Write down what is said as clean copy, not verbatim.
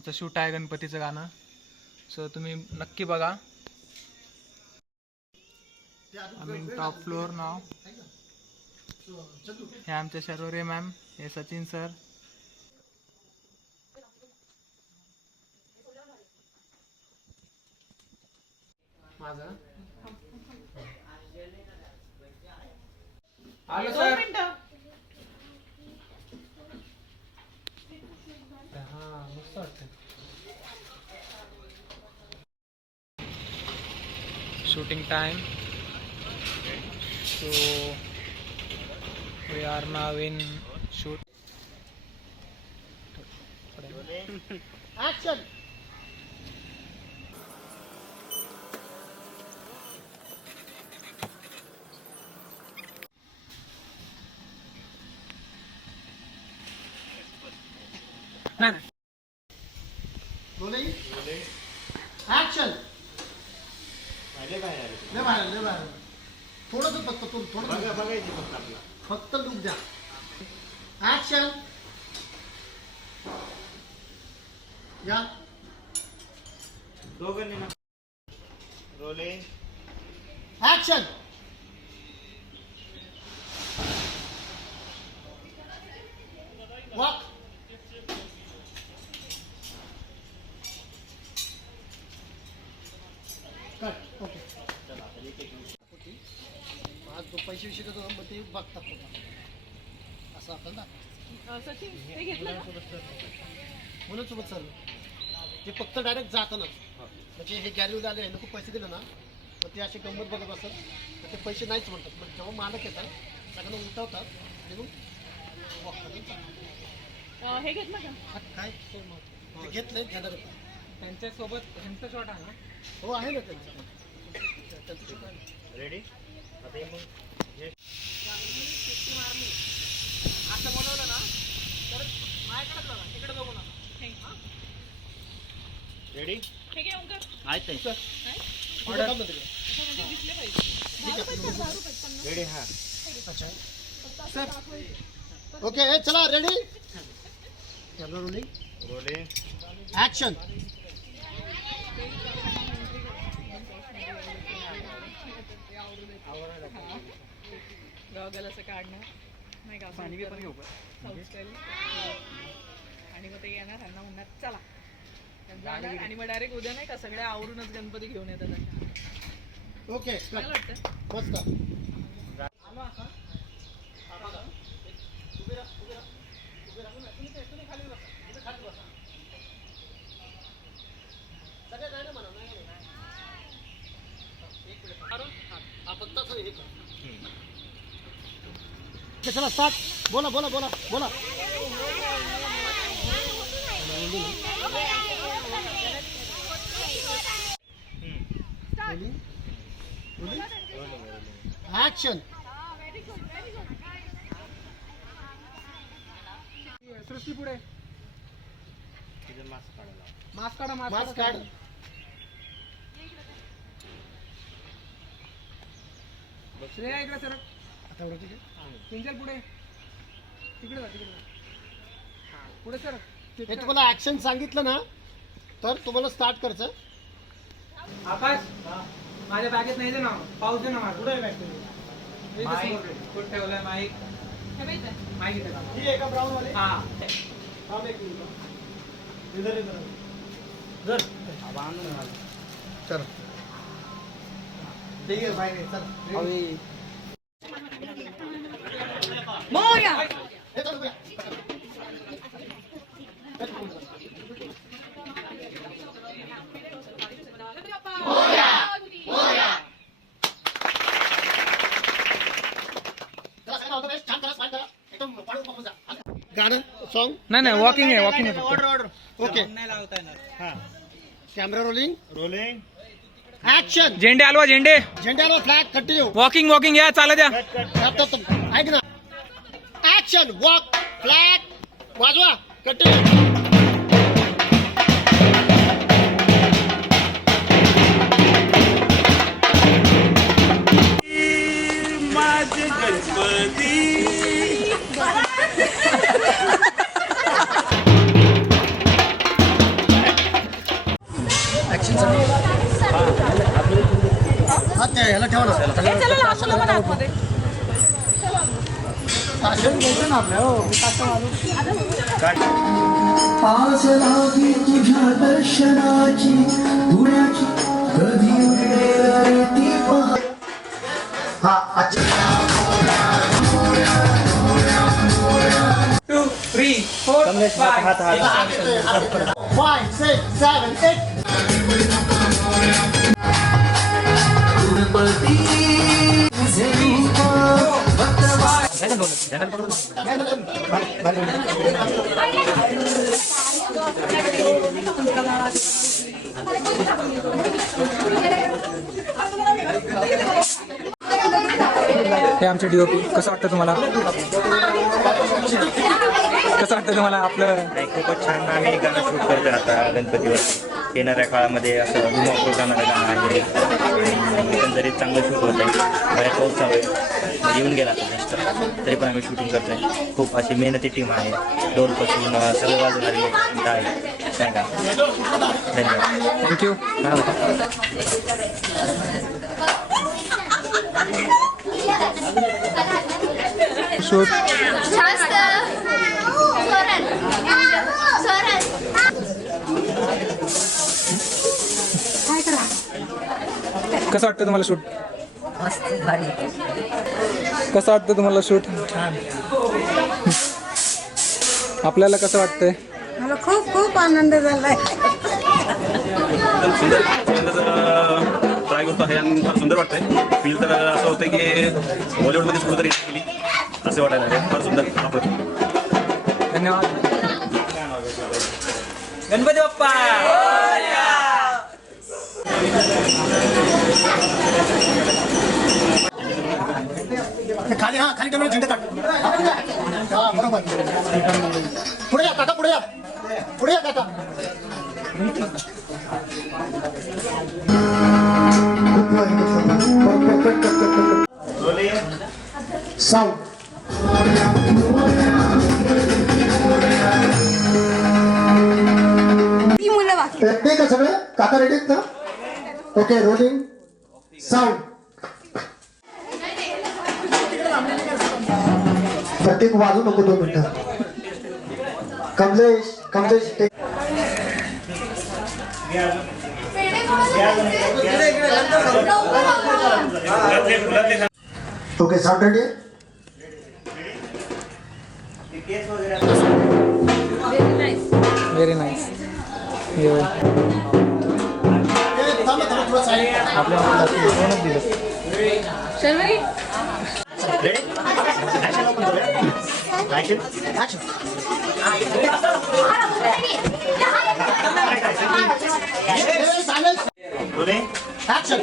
आमचं शूट आहे गणपतीचं गाणं. सो तुम्ही नक्की बघा. आम्ही टॉप फ्लोअर नाव. हे आमचे शर्वरे मॅम, हे सचिन सर. माझं आलो सर. हा मस्त वाटतं. Shooting time. So we are now in shoot. Action. नाही. Rolling. Action. ले बाहेर. थोडंसं फक्त थोडं बघायचं फक्त आपलं. फक्त लुक द्या. ऍक्शन. या दोघांनी ना. Rolling. Action. Walk. Cut. Okay. आज तो पैसे विषय देतो मग ते बघतात असं आपण ना. सचिन ते घेतलं म्हणून सोबत सर ते फक्त डायरेक्ट जातं ना. म्हणजे हे गॅलरीमध्ये आले आहे ना, खूप पैसे दिले ना, मग ते असे गंमत बघत असतात. तर ते पैसे नाहीच म्हणतात. पण जेव्हा मालक येतात सगळ्यांना उठवतात निघून वॉक करतात. हे घेतलं का? काय घेतलंय घेणार त्यांच्यासोबत ह्यांचा शॉट आहे ना. हो आहे ना त्यांचं. रेडी. असं बनवलं ना तर माझ्याकडे बघा, तिकडे बघू नका. रेडी. हे घे ओंकार. आहे काय? ऑर्डर त्याच्यामध्ये दिसले पाहिजे. रेडी. हा अच्छा सर. ओके चला ready. Camera rolling. Action. Goggle असं काढणार नाही का, पाणी घेऊ आणि मग ते येणार त्यांना म्हणणार चला जाणार. आणि मग डायरेक्ट उद्या नाही का सगळ्या आवरूनच गणपती घेऊन येतात. ओके काय वाटतं? मस्त. चला स्टार्ट. बोला. ऍक्शन. सृष्टी पुढे. मास्क काढा. मास्क काढ. श्रेया इकडे सर. आता एवढं ठीक आहे. किंजल पुढे. तिकडे जा. पुढे सर. हे तुम्हाला ऍक्शन सांगितलं ना तर तुम्हाला स्टार्ट करायचं. आकाश माझ्या बॅगेत नाही दे ना. पाऊस दे ना. माझं कुठे बॅग? कुठे ठेवलाय माईक? माईक इथे का? ही एका ब्राऊन वाले. हा एक मिनिट. इधर जर चल ठीक आहे बाय. चल मोरया. हे चल बघा. गाणं सॉन्ग नाही वॉकिंग आहे. ऑर्डर. ओके नाही लावता येणार. हा. Camera rolling. ऍक्शन. झेंडे हलवा. झेंड्यावर फ्लॅग कंटिन्यू. वॉकिंग या चालत द्या. ऐक ना. ऍक्शन. वॉक. फ्लॅग वाजवा. कंटिन्यू. माझे गणपती. भाषण घ्यायचं ना आपल्या हो पास लागी तुझ्या दर्शनाची पुण्याची कधी मिळेल ती पहा. हा अच्छा 2, 3, 4, 5. 5, 6, 7, 8. हे आमचे DOP. कसं वाटतं तुम्हाला? कसं वाटतं तुम्हाला आपलं? नाही, खूपच छान आम्ही गाणं शूट करतो आता गणपतीवर. येणाऱ्या काळामध्ये असं धुमाकूळ जाणारं गाणं आहे आणि एकंदरीत चांगलं शूट होत आहे. बऱ्याच पाऊस चालू आहे, येऊन गेला आता जास्त, तरी पण आम्ही शूटिंग करतो आहे. खूप अशी मेहनती टीम आहे, डोलपासून सगळं वाजवणारी आहे नाही का. धन्यवाद. थँक्यू. शूट कसं वाटतं तुम्हाला शूट? कसं वाटतं तुम्हाला शूट? आपल्याला कसं वाटतंय? मला खूप खूप आनंद झालाय. ट्राय करतो आहे आणि फार सुंदर वाटतंय. फील तर असं होतं की बॉलिवूडमध्येच कुठेतरी केली असं वाटायला लागलं. फार सुंदर आपण. धन्यवाद. गणपती बाप्पा. खाली हा खाली कॅमेरा झेंडा काढ. हा बरोबर. पुढे या काका, पुढे या, पुढे या काका. साऊंड रेडी का सगळे? काका रेडी आहेत ना? Okay rolling sound. प्रत्येक वाजू नको 2 मिनिटं. Kamlesh take. Okay sound ready. Very nice. Sharvari Action.